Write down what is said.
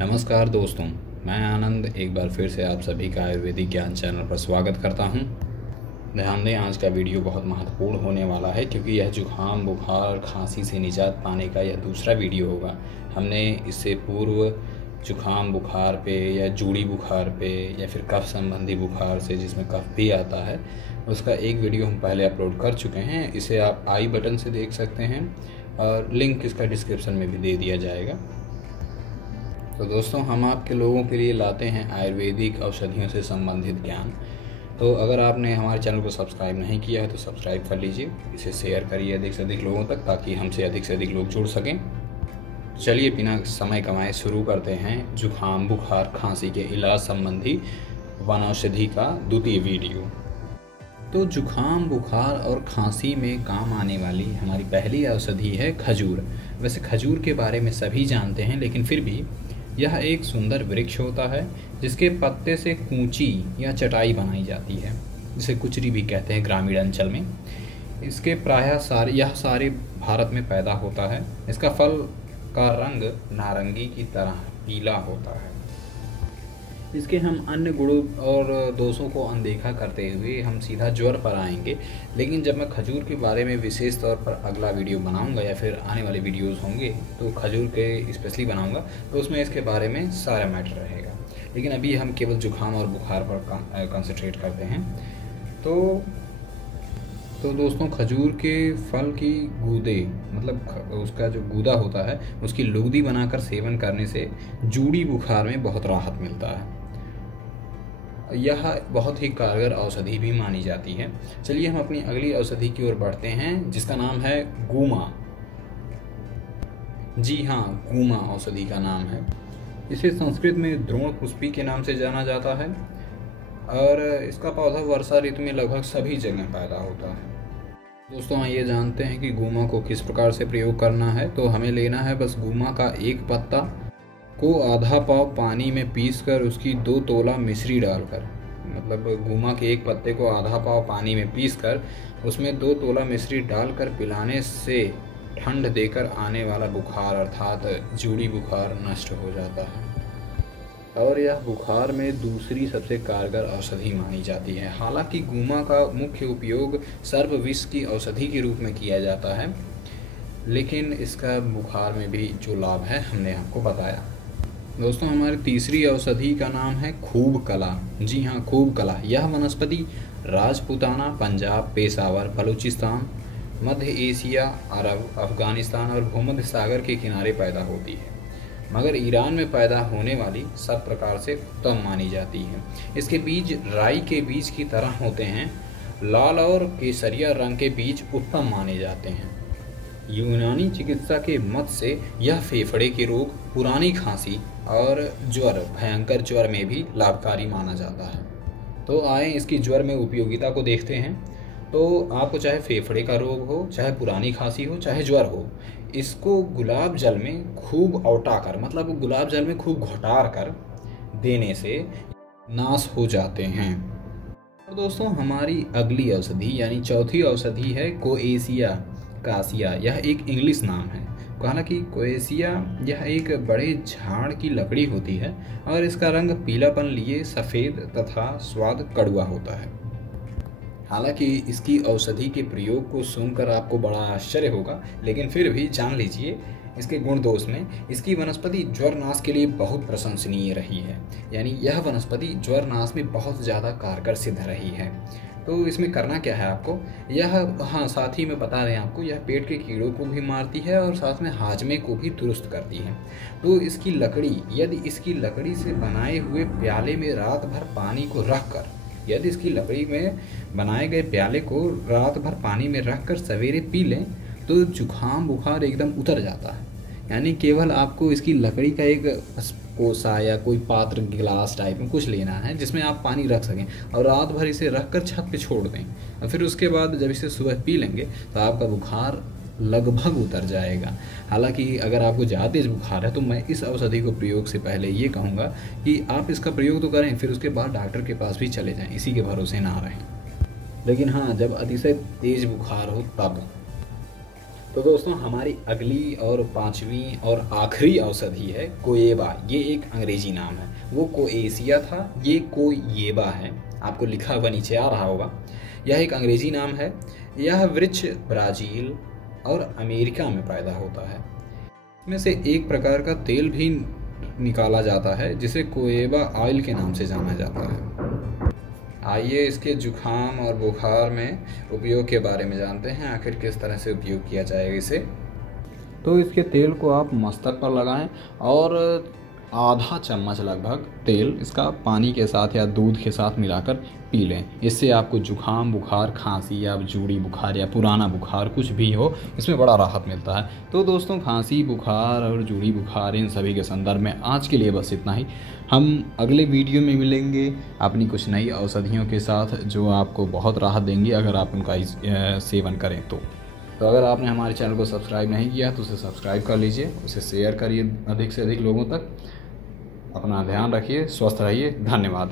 नमस्कार दोस्तों, मैं आनंद एक बार फिर से आप सभी का आयुर्वेदिक ज्ञान चैनल पर स्वागत करता हूं। ध्यान दें, आज का वीडियो बहुत महत्वपूर्ण होने वाला है क्योंकि यह जुखाम, बुखार, खांसी से निजात पाने का यह दूसरा वीडियो होगा। हमने इससे पूर्व जुखाम बुखार पे या जूड़ी बुखार पे या फिर कफ संबंधी बुखार से जिसमें कफ भी आता है, उसका एक वीडियो हम पहले अपलोड कर चुके हैं। इसे आप आई बटन से देख सकते हैं और लिंक इसका डिस्क्रिप्शन में भी दे दिया जाएगा। तो दोस्तों, हम आपके लोगों के लिए लाते हैं आयुर्वेदिक औषधियों से संबंधित ज्ञान। तो अगर आपने हमारे चैनल को सब्सक्राइब नहीं किया है तो सब्सक्राइब कर लीजिए, इसे शेयर करिए अधिक से अधिक लोगों तक ताकि हमसे अधिक से अधिक लोग जुड़ सकें। चलिए बिना समय कमाए शुरू करते हैं जुखाम, बुखार, खांसी के इलाज संबंधी वनौषधि का द्वितीय वीडियो। तो जुखाम, बुखार और खांसी में काम आने वाली हमारी पहली औषधि है खजूर। वैसे खजूर के बारे में सभी जानते हैं, लेकिन फिर भी यह एक सुंदर वृक्ष होता है जिसके पत्ते से कूंची या चटाई बनाई जाती है, जिसे कुचरी भी कहते हैं ग्रामीण अंचल में। इसके प्रायः सारे भारत में पैदा होता है। इसका फल का रंग नारंगी की तरह पीला होता है। इसके हम अन्य गुणों और दोषों को अनदेखा करते हुए हम सीधा ज्वर पर आएंगे, लेकिन जब मैं खजूर के बारे में विशेष तौर पर अगला वीडियो बनाऊंगा या फिर आने वाले वीडियोस होंगे तो खजूर के स्पेशली बनाऊंगा, तो उसमें इसके बारे में सारा मैटर रहेगा। लेकिन अभी हम केवल जुखाम और बुखार पर कंसंट्रेट करते हैं। तो दोस्तों, खजूर के फल की गूदे, मतलब उसका जो गूदा होता है, उसकी लुगदी बनाकर सेवन करने से जूड़ी बुखार में बहुत राहत मिलता है। यह बहुत ही कारगर औषधि भी मानी जाती है। चलिए हम अपनी अगली औषधि की ओर बढ़ते हैं, जिसका नाम है गुमा। जी हाँ, गुमा औषधि का नाम है। इसे संस्कृत में द्रोण पुष्पी के नाम से जाना जाता है और इसका पौधा वर्षा ऋतु में लगभग सभी जगह पैदा होता है। दोस्तों, आइए जानते हैं कि गुमा को किस प्रकार से प्रयोग करना है। तो हमें लेना है बस गुमा का एक पत्ता को आधा पाव पानी में पीसकर उसकी 2 तोला मिश्री डालकर, मतलब गुमा के एक पत्ते को आधा पाव पानी में पीसकर उसमें 2 तोला मिश्री डालकर पिलाने से ठंड देकर आने वाला बुखार अर्थात जूड़ी बुखार नष्ट हो जाता है और यह बुखार में दूसरी सबसे कारगर औषधि मानी जाती है। हालांकि गुमा का मुख्य उपयोग सर्प विष की औषधि के रूप में किया जाता है, लेकिन इसका बुखार में भी जो लाभ है हमने आपको बताया। दोस्तों, हमारी तीसरी औषधि का नाम है खूब कला। जी हाँ, खूब कला। यह वनस्पति राजपूताना, पंजाब, पेशावर, बलूचिस्तान, मध्य एशिया, अरब, अफगानिस्तान और भूमध्य सागर के किनारे पैदा होती है, मगर ईरान में पैदा होने वाली सब प्रकार से उत्तम मानी जाती है। इसके बीज राई के बीज की तरह होते हैं। लाल और केसरिया रंग के बीज उत्तम माने जाते हैं। यूनानी चिकित्सा के मत से यह फेफड़े के रोग, पुरानी खांसी और ज्वर, भयंकर ज्वर में भी लाभकारी माना जाता है। तो आए इसकी ज्वर में उपयोगिता को देखते हैं। तो आपको चाहे फेफड़े का रोग हो, चाहे पुरानी खांसी हो, चाहे ज्वर हो, इसको गुलाब जल में खूब औटाकर, मतलब गुलाब जल में खूब घोटार कर देने से नाश हो जाते हैं। तो दोस्तों, हमारी अगली औषधि यानी चौथी औषधि है कोएसिया कासिया। यह एक इंग्लिश नाम है। हालांकि कोएसिया यह एक बड़े झाड़ की लकड़ी होती है और इसका रंग पीलापन लिए सफ़ेद तथा स्वाद कड़वा होता है। हालांकि इसकी औषधि के प्रयोग को सुनकर आपको बड़ा आश्चर्य होगा, लेकिन फिर भी जान लीजिए इसके गुण दोष में इसकी वनस्पति ज्वरनाश के लिए बहुत प्रशंसनीय रही है। यानी यह वनस्पति ज्वरनाश में बहुत ज़्यादा कारगर सिद्ध रही है। तो इसमें करना क्या है आपको, साथ ही में बता दें आपको, यह पेट के कीड़ों को भी मारती है और साथ में हाजमे को भी दुरुस्त करती है। तो इसकी लकड़ी, यदि इसकी लकड़ी से बनाए हुए प्याले में रात भर पानी को रखकर, यदि इसकी लकड़ी में बनाए गए प्याले को रात भर पानी में रखकर सवेरे पी लें तो जुखाम बुखार एकदम उतर जाता है। यानी केवल आपको इसकी लकड़ी का एक कोसा या कोई पात्र, गिलास टाइप में कुछ लेना है जिसमें आप पानी रख सकें और रात भर इसे रखकर छत पे छोड़ दें और फिर उसके बाद जब इसे सुबह पी लेंगे तो आपका बुखार लगभग उतर जाएगा। हालांकि अगर आपको ज़्यादा तेज बुखार है तो मैं इस औषधि को प्रयोग से पहले ये कहूँगा कि आप इसका प्रयोग तो करें, फिर उसके बाद डॉक्टर के पास भी चले जाएँ, इसी के भरोसे ना रहें। लेकिन हाँ, जब अतिशय तेज बुखार हो तब। तो दोस्तों हमारी अगली और पांचवी और आखिरी औषधि है कोएबा। ये एक अंग्रेजी नाम है, वो कोएशिया था, ये कोएबा है, आपको लिखा हुआ नीचे आ रहा होगा। यह एक अंग्रेजी नाम है। यह वृक्ष ब्राज़ील और अमेरिका में पैदा होता है। इसमें से एक प्रकार का तेल भी निकाला जाता है जिसे कोएबा ऑयल के नाम से जाना जाता है। आइए इसके जुखाम और बुखार में उपयोग के बारे में जानते हैं, आखिर किस तरह से उपयोग किया जाएगा इसे। तो इसके तेल को आप मस्तक पर लगाएं और आधा चम्मच लगभग तेल इसका पानी के साथ या दूध के साथ मिलाकर पी लें। इससे आपको जुखाम, बुखार, खांसी या जूड़ी बुखार या पुराना बुखार कुछ भी हो, इसमें बड़ा राहत मिलता है। तो दोस्तों खांसी, बुखार और जूड़ी बुखार इन सभी के संदर्भ में आज के लिए बस इतना ही। हम अगले वीडियो में मिलेंगे अपनी कुछ नई औषधियों के साथ जो आपको बहुत राहत देंगी अगर आप उनका सेवन करें तो अगर आपने हमारे चैनल को सब्सक्राइब नहीं किया तो उसे सब्सक्राइब कर लीजिए, उसे शेयर करिए अधिक से अधिक लोगों तक। अपना ध्यान रखिए, स्वस्थ रहिए, धन्यवाद।